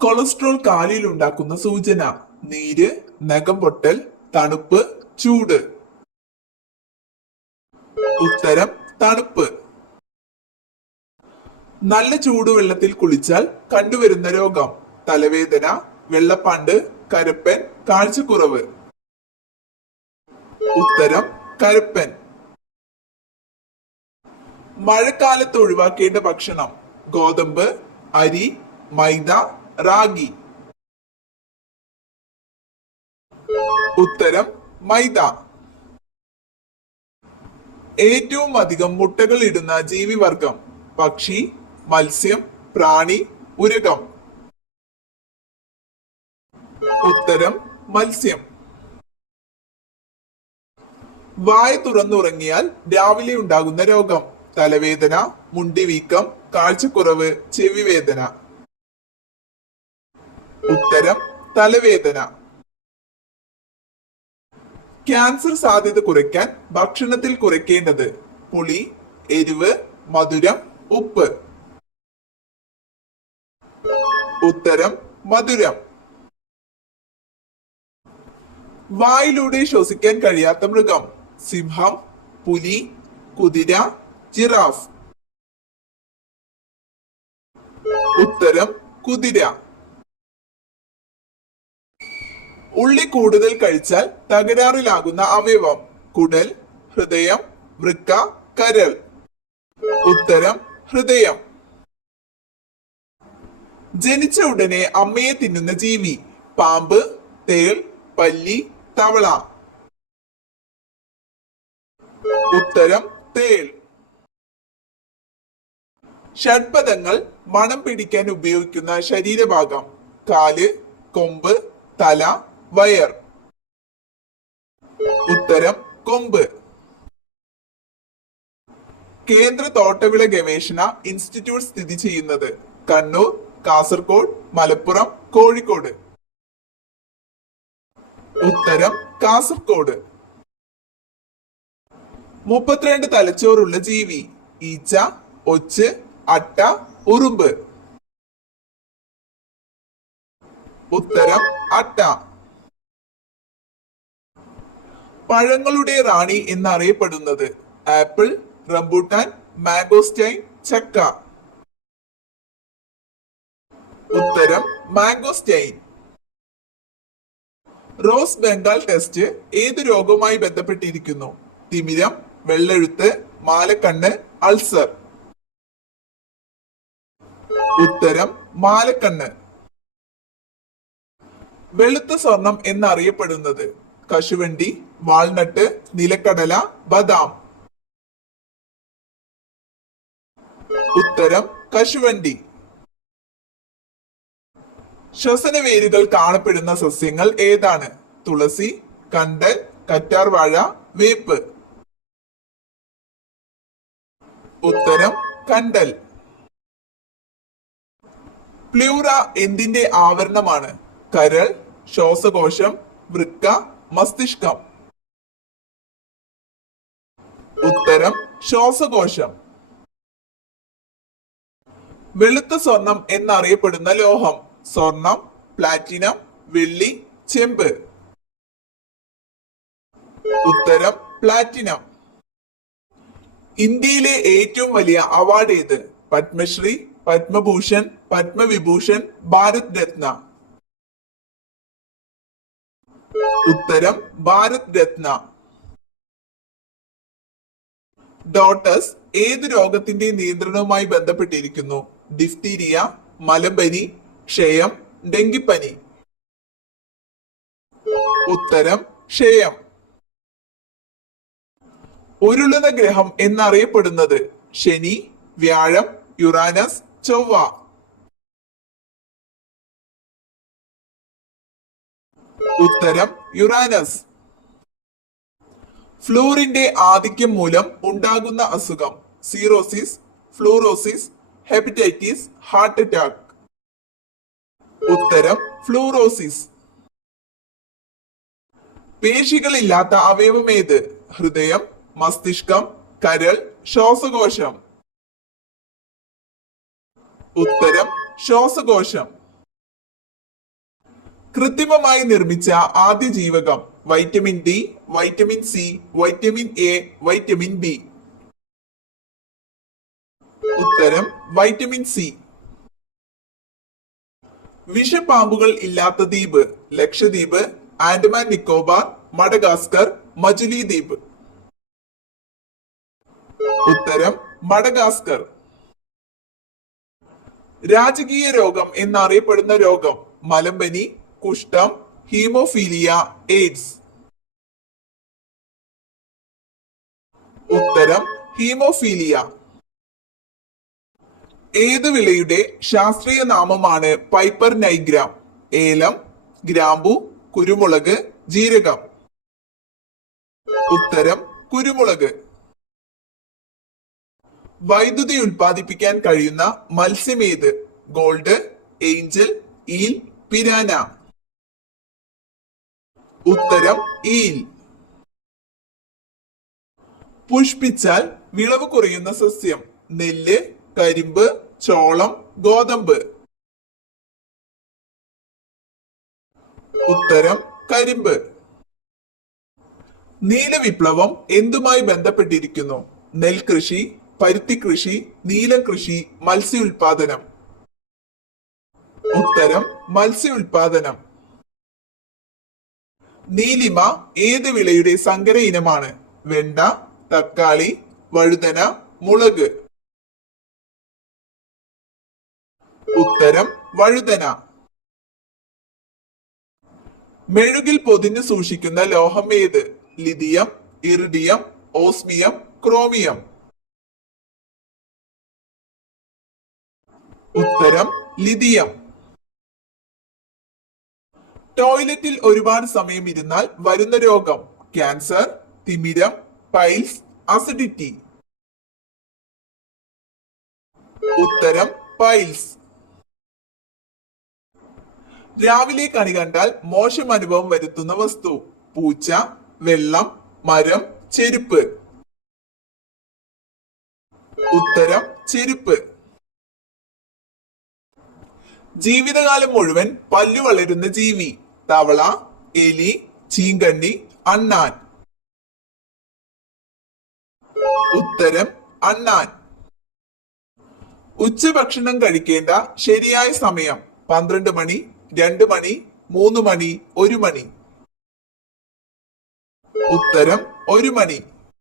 Cholesterol കാലിൽ ഉണ്ടാക്കുന്ന സൂചന: നീര്, നഖം പൊട്ടൽ, തണുപ്പ്, ചൂട്. ഉത്തരം തണുപ്പ്. നല്ല ചൂടുവെള്ളത്തിൽ കുളിച്ചാൽ കണ്ടുവരുന്ന രോഗം: തലവേദന, വെള്ളപ്പാണ്ട്, കരപ്പൻ, കാഴ്ചക്കുറവ്. ഉത്തരം കരപ്പൻ. മഴക്കാലത്ത് ഒഴിവാക്കേണ്ട ഭക്ഷണം: ഗോതമ്പ്, അരി, മൈദ, റാഗി. ഉത്തരം മൈദ. ഏറ്റവും അധികം മുട്ടകൾ ഇടുന്ന ജീവിവർഗം: പക്ഷി, മത്സ്യം, പ്രാണി, ഉരകം. ഉത്തരം മത്സ്യം. വായ തുറന്നുറങ്ങിയാൽ രാവിലെ ഉണ്ടാകുന്ന രോഗം: തലവേദന, മുണ്ടിവീക്കം, കാഴ്ചക്കുറവ്, ചെവിവേദന. ഉത്തരം തലവേദന. ക്യാൻസർ സാധ്യത കുറയ്ക്കാൻ ഭക്ഷണത്തിൽ കുറയ്ക്കേണ്ടത്: പുളി, എരിവ്, മധുരം, ഉപ്പ്. ഉത്തരം മധുരം. വായിലൂടെ ശ്വസിക്കാൻ കഴിയാത്ത മൃഗം: സിംഹം, പുലി, കുതിര, ജിറാഫ്. ഉത്തരം കുതിര. ഉള്ളി കൂടുതൽ കഴിച്ചാൽ തകരാറിലാകുന്ന അവയവം: കുടൽ, ഹൃദയം, വൃക്ക, കരൾ. ഉത്തരം ഹൃദയം. ജനിച്ച ഉടനെ അമ്മയെ തിന്നുന്ന ജീവി: പാമ്പ്, തേൾ, പല്ലി, തവള. ഉത്തരം തേൾ. ഷഡ്പദങ്ങൾ മണം പിടിക്കാൻ ഉപയോഗിക്കുന്ന ശരീരഭാഗം: കാല്, കൊമ്പ്, തല, വയർ. ഉത്തരം കൊമ്പ്. കേന്ദ്ര തോട്ടവിള ഗവേഷണ ഇൻസ്റ്റിറ്റ്യൂട്ട് സ്ഥിതി ചെയ്യുന്നത്: കണ്ണൂർ, കാസർഗോഡ്, മലപ്പുറം, കോഴിക്കോട്. ഉത്തരം കാസർഗോഡ്. 32 തലച്ചോറുള്ള ജീവി: ഈച്ച, ഒച്ച്, അട്ട, ഉറുമ്പ്. ഉത്തരം അട്ട. പഴങ്ങളുടെ റാണി എന്നറിയപ്പെടുന്നത്: ആപ്പിൾ, റംബൂട്ടാൻ, മാംഗോസ്റ്റൈൻ, ചക്ക. ഉത്തരം മാംഗോസ്റ്റൈൻ. റോസ് ബംഗാൾ ടെസ്റ്റ് ഏത് രോഗവുമായി ബന്ധപ്പെട്ടിരിക്കുന്നു? തിമിരം, വെള്ളെഴുത്ത്, മാലക്കണ്ണ്, അൾസർ. ഉത്തരം മാലക്കണ്ണ്. വെളുത്ത സ്വർണം എന്നറിയപ്പെടുന്നത്: കശുവണ്ടി, വാൾനട്ട്, നിലക്കടല, ബദാം. ഉത്തരം കശുവണ്ടി. ശ്വസനവേരുകൾ കാണപ്പെടുന്ന സസ്യങ്ങൾ ഏതാണ്? തുളസി, കണ്ടൽ, കറ്റാർവാഴ, വേപ്പ്. ഉത്തരം കണ്ടൽ. പ്ലൂറ എന്തിന്റെ ആവരണമാണ്? കരൾ, ശ്വാസകോശം, വൃക്ക, മസ്തിഷ്കം. ഉത്തരം ശ്വാസകോശം. വെളുത്ത സ്വർണം എന്നറിയപ്പെടുന്ന ലോഹം: സ്വർണം, പ്ലാറ്റിനം, വെള്ളി, ചെമ്പ്. ഉത്തരം പ്ലാറ്റിനം. ഇന്ത്യയിലെ ഏറ്റവും വലിയ അവാർഡ് ഏത്? പത്മശ്രീ, പത്മഭൂഷൺ, പത്മവിഭൂഷൺ, ഭാരത് രത്ന. ഉത്തരം ഭാരത് രത്ന. ഡോട്ടസ് ഏത് രോഗത്തിന്റെ നിയന്ത്രണവുമായി ബന്ധപ്പെട്ടിരിക്കുന്നു? ഡിഫ്തീരിയ, മലമ്പനി, ക്ഷയം, ഡെങ്കിപ്പനി. ഉത്തരം ക്ഷയം. ഉരുളുന്ന ഗ്രഹം എന്നറിയപ്പെടുന്നത്: ശനി, വ്യാഴം, യുറാനസ്, ചൊവ്വ. ഉത്തരം യുറാനസ്. ഫ്ലൂറിന്റെ ആധിക്യം മൂലം ഉണ്ടാകുന്ന അസുഖം: cirrhosis, fluorosis, hepatitis, heart attack. ഉത്തരം ഫ്ലൂറോസിസ്. പേശികളില്ലാത്ത അവയവം ഏത്? ഹൃദയം, മസ്തിഷ്കം, കരൾ, ശ്വാസകോശം. ഉത്തരം ശ്വാസകോശം. കൃത്രിമമായി നിർമ്മിച്ച ആദ്യ ജീവകം vitamin D, vitamin C, vitamin A, vitamin B. ഉത്തരം വൈറ്റമിൻ സി. വിഷപ്പാമ്പുകൾ ഇല്ലാത്ത ദ്വീപ് ലക്ഷദ്വീപ്, ആൻഡമാൻ നിക്കോബാർ, മഡഗാസ്കർ, മജുലി ദ്വീപ്. ഉത്തരം മഡഗാസ്കർ. രാജകീയ രോഗം എന്നറിയപ്പെടുന്ന രോഗം മലമ്പനി, കുഷ്ഠം, ഹീമോഫീലിയ, എയ്ഡ്സ്. ഉത്തരം ഹീമോഫീലിയ. ഏത് വിളയുടെ ശാസ്ത്രീയ നാമമാണ് പൈപ്പർ നൈഗ്രാം? ഏലം, ഗ്രാമ്പു, കുരുമുളക്, ജീരകം. ഉത്തരം കുരുമുളക്. വൈദ്യുതി ഉൽപ്പാദിപ്പിക്കാൻ കഴിയുന്ന മത്സ്യമേത്? Gold, angel, eel, piranha. ഉത്തരം ഈൽ. പുഷ്പിച്ചാൽ വിളവ് കുറയുന്ന സസ്യം നെല്ല്, കരിമ്പ്, ചോളം, ഗോതമ്പ്. ഉത്തരം കരിമ്പ്. നീലവിപ്ലവം എന്തുമായി ബന്ധപ്പെട്ടിരിക്കുന്നു? നെൽകൃഷി, പരുത്തി കൃഷി, നീലം കൃഷി, മത്സ്യ ഉൽപാദനം. ഉത്തരം മത്സ്യ ഉൽപാദനം. നീലിമ ഏത് വിളയുടെ സങ്കര ഇനമാണ്? വെണ്ട, തക്കാളി, വഴുതന, മുളക്. ഉത്തരം വഴുതന. മെഴുകിൽ പൊതിഞ്ഞു സൂക്ഷിക്കുന്ന ലോഹം ഏത്? Lithium, iridium, osmium, chromium. ഉത്തരം ലിഥിയം. ടോയ്ലറ്റിൽ ഒരുപാട് സമയം ഇരുന്നാൽ വരുന്ന രോഗം ക്യാൻസർ, തിമിരം, പൈൽസ്, അസിഡിറ്റി. ഉത്തരം പൈൽസ്. രാവിലെ കണി കണ്ടാൽ മോശം അനുഭവം വരുത്തുന്ന വസ്തു പൂച്ച, വെള്ളം, മരം, ചെരുപ്പ്. ഉത്തരം ചെരുപ്പ്. ജീവിതകാലം മുഴുവൻ പല്ലു വളരുന്ന ജീവി തവള, എലി, ചീങ്കണ്ണി, അണ്ണാൻ. ഉത്തരം അണ്ണാൻ. ഉച്ചഭക്ഷണം കഴിക്കേണ്ട ശരിയായ സമയം 12 മണി, 2 മണി, 3 മണി, 1 മണി. ഉത്തരം 1 മണി.